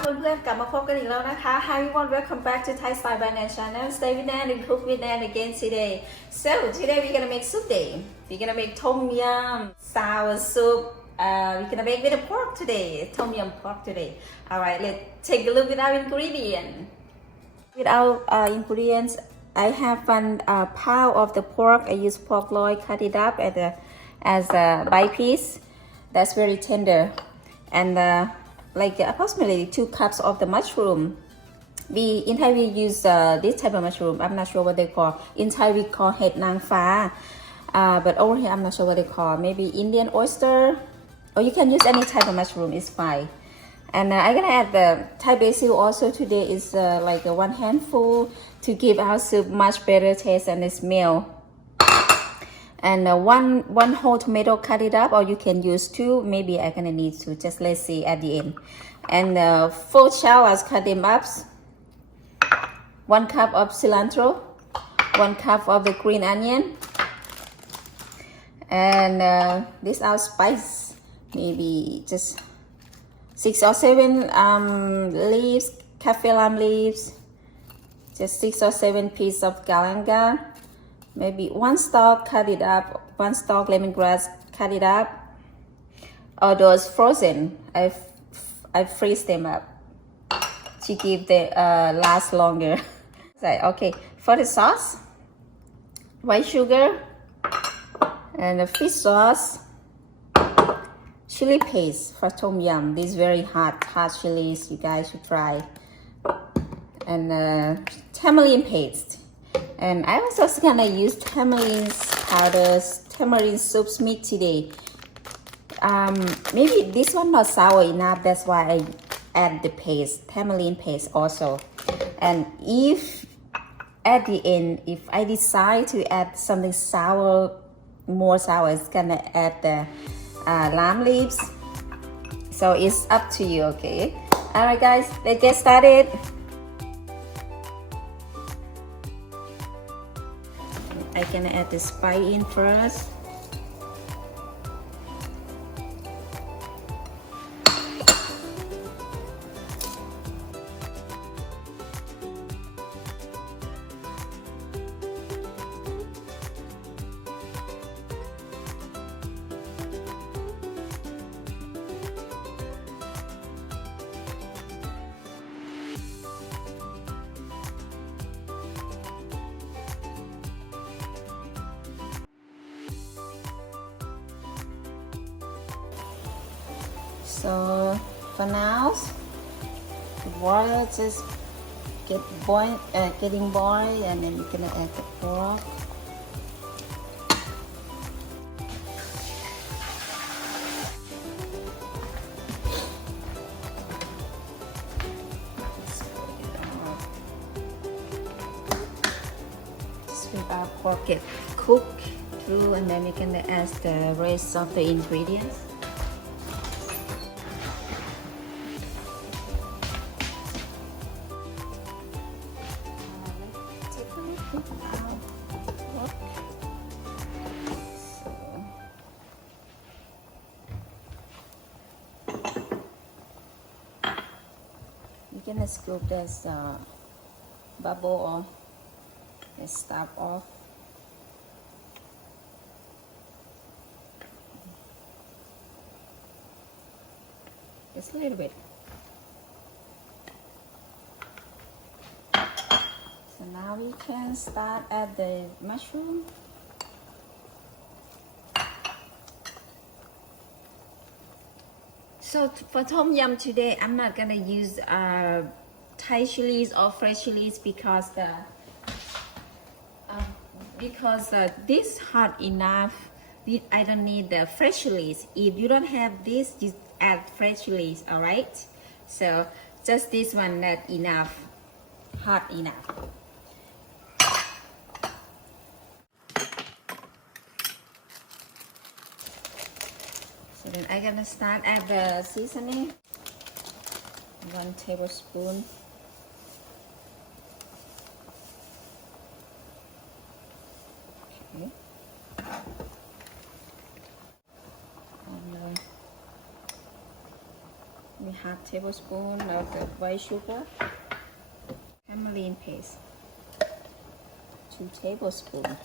เพื่อนๆกลับมาพบกันอีกแล้วนะคะ Hi everyone, welcome back to Thai Style by Nan Channel. Stay with Nan and cook with Nan again today. So today we're gonna make soup day. We're gonna make tom yum sour soup. We're gonna make with the pork today. Tom yum pork today. Alright, let's take a look at our ingredients. With our ingredients, I have 1 pound of the pork. I use pork loin, cut it up as a bite piece. That's very tender. And like approximately 2 cups of the mushroom. In Thai we use this type of mushroom. I'm not sure what they call. In Thai we call hed nang fa. But over here I'm not sure what they call. Maybe Indian oyster. Or you can use any type of mushroom. It's fine. And I'm gonna add the Thai basil also today. Is like 1 handful to give our soup much better taste and smell. And one whole tomato, cut it up, or you can use 2. Maybe I'm gonna need to. Just let's see at the end. And 4 shallots, cut them up. 1 cup of cilantro, 1 cup of the green onion, and this our spice. Maybe just 6 or 7 leaves, kaffir lime leaves. Just 6 or 7 pieces of galangal. Maybe 1 stalk, cut it up. 1 stalk lemongrass, cut it up. Or those frozen, I freeze them up to give the last longer. Okay, for the sauce, white sugar, and the fish sauce, chili paste for tom yum. This is very hot chilies. You guys should try. And tamarind paste. And I was also gonna use tamarind powders, tamarind soup mix today. Maybe this one not sour enough. That's why I add the paste, tamarind paste also. And if at the end, if I decide to add something sour, more sour, it's gonna add the lime leaves. So it's up to you, okay? Alright guys, let's get started. I'm gonna add the spice in first. So for now, the water just getting boiled, and then you're gonna add the pork. Just let our pork get cooked through, and then we're gonna add the rest of the ingredients. You're gonna scoop this bubble or the stuff off. Just a little bit. So now we can start at the mushroom. So for tom yum today, I'm not gonna use Thai chilies or fresh chilies because this hot enough. I don't need the fresh chilies. If you don't have this, just add fresh chilies. All right. So just this one, that enough, hot enough. So then I'm gonna start at the seasoning. 1 tablespoon. Okay. And we half tablespoon of the white sugar, tamarind paste, 2 tablespoons.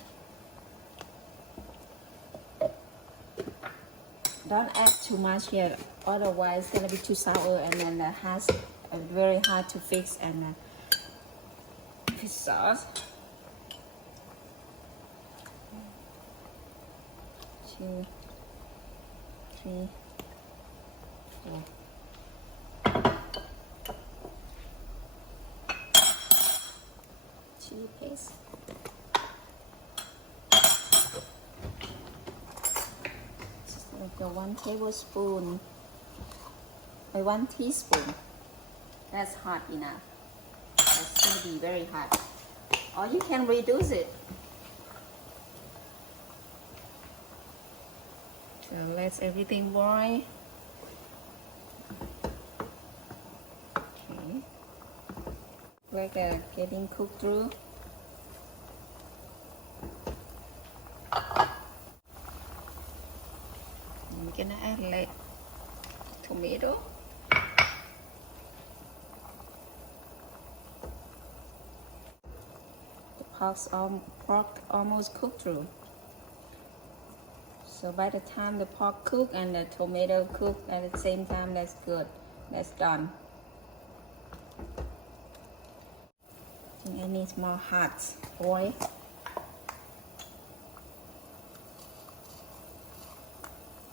Don't add too much yet, otherwise it's gonna be too sour and then has very hard to fix and fish sauce. 2, 3, 4. Chili paste. Like 1 tablespoon, 1 teaspoon. That's hot enough. That's gonna be very hot. Or you can reduce it. So let everything boil. Okay. Like getting cooked through. We're gonna add like tomato. The pork almost cooked through. So by the time the pork cook and the tomato cook at the same time, that's good. That's done. I think I need more hot oil.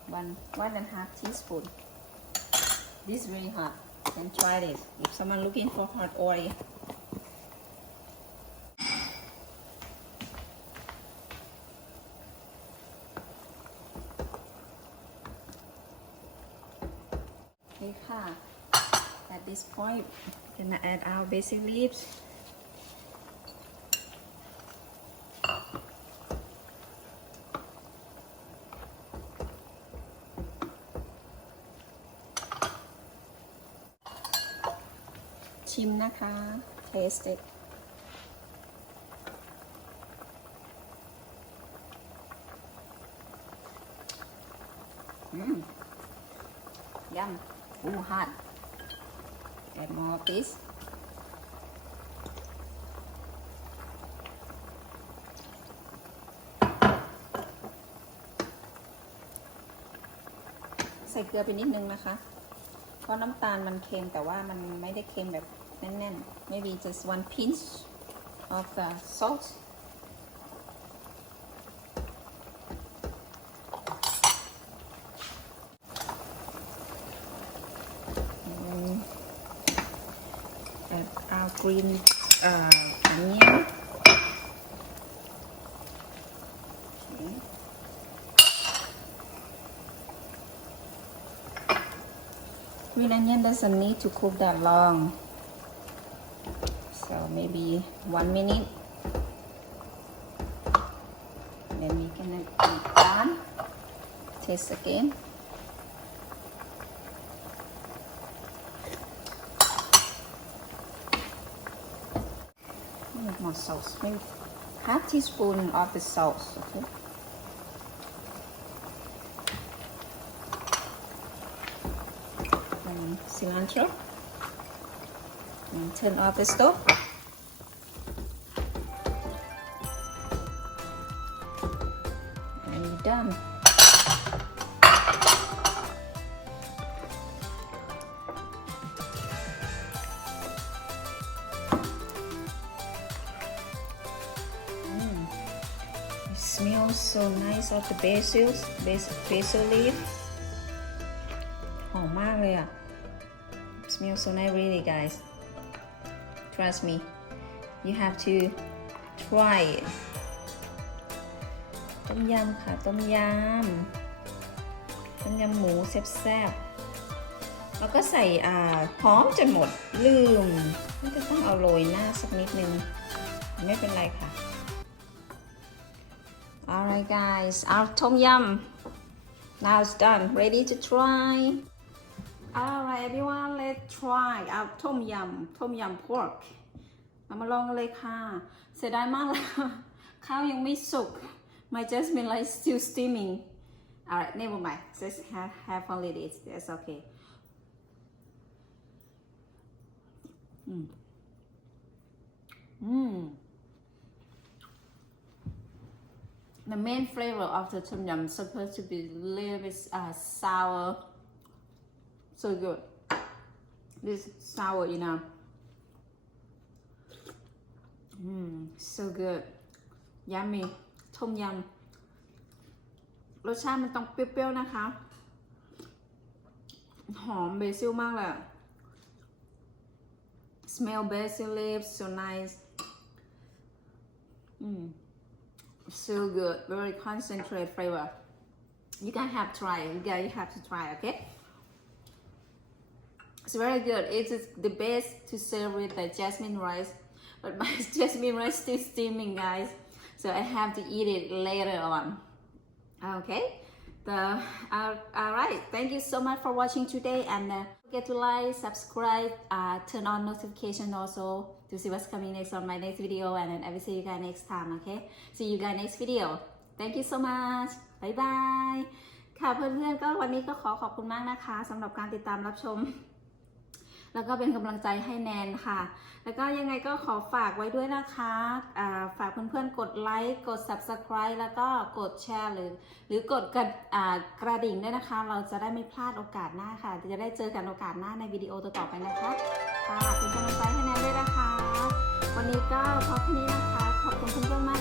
One and a half teaspoon. This is really hot. You can try this if someone looking for hot oil. Okay, at this point, we're gonna add our basil leaves. Chim นะคะ taste it. Yum. Ooh, hot. Add more of this.ใส่เกลือไปนิดนึงนะคะเพราะน้ำตาลมันเค็มแต่ว่ามันไม่ได้เค็มแบบแน่นๆ maybe just 1 pinch of the salt. Add our green onion. Okay. Green onion doesn't need to cook that long, so maybe 1 minute. Then we can add done. Taste again. More sauce, maybe half teaspoon of the sauce. Okay. And cilantro. And turn off the stove. And you're done. Smells so nice of the basil leaf. หอมมากเลยอ่ะ Smells so nice, really, guys. Trust me, you have to try it. ต้มยำค่ะต้มยำหมูแซ่บๆแล้วก็ใส่หอมจนหมดลืมมันจะต้องเอาโรยหน้าสักนิดนึงไม่เป็นไรค่ะAlright guys, our tom yum now it's done, ready to try. Alright everyone, let's try our tom yum pork. มาลองกันเลยค่ะเสียดายมากเลยข้าวยังไม่สุก My jasmine like still steaming. Alright, never mind. Just have only this. That's okay. The main flavor of the tom yum is supposed to be a little bit sour. So good. This sour, you know. So good. Yummy. Tom yum. รสชาติมันต้องเปรี้ยวๆนะคะหอมเบซิลมากเลย Smell basil leaves so nice. So good. Very concentrated flavor. You guys have to try. You guys have to try. Okay. It's very good. It is the best to serve with the jasmine rice, but my jasmine rice still steaming, guys. So I have to eat it later on. Okay. Alright. Thank you so much for watching today, and don't forget to like, subscribe, turn on notification also to see what's coming next on my next video, and then I will see you guys next time. Okay. See you guys next video. Thank you so much. Bye bye. ค่ะเพื่อนๆก็วันนี้ก็ขอบคุณมากนะคะสำหรับการติดตามรับชมแล้วก็เป็นกำลังใจให้แนนค่ะแล้วก็ยังไงก็ขอฝากไว้ด้วยนะคะฝากเพื่อนๆกดไลค์กด subscribe แล้วก็กดแชร์หรือกดกระดิ่งด้วยนะคะเราจะได้ไม่พลาดโอกาสหน้าค่ะจะได้เจอกันโอกาสหน้าในวิดีโอต่อไปนะคะค่ะเป็นกำลังใจให้แนนด้วยนะคะวันนี้ก็พอแค่นี้นะคะขอบคุณเพื่อนๆมาก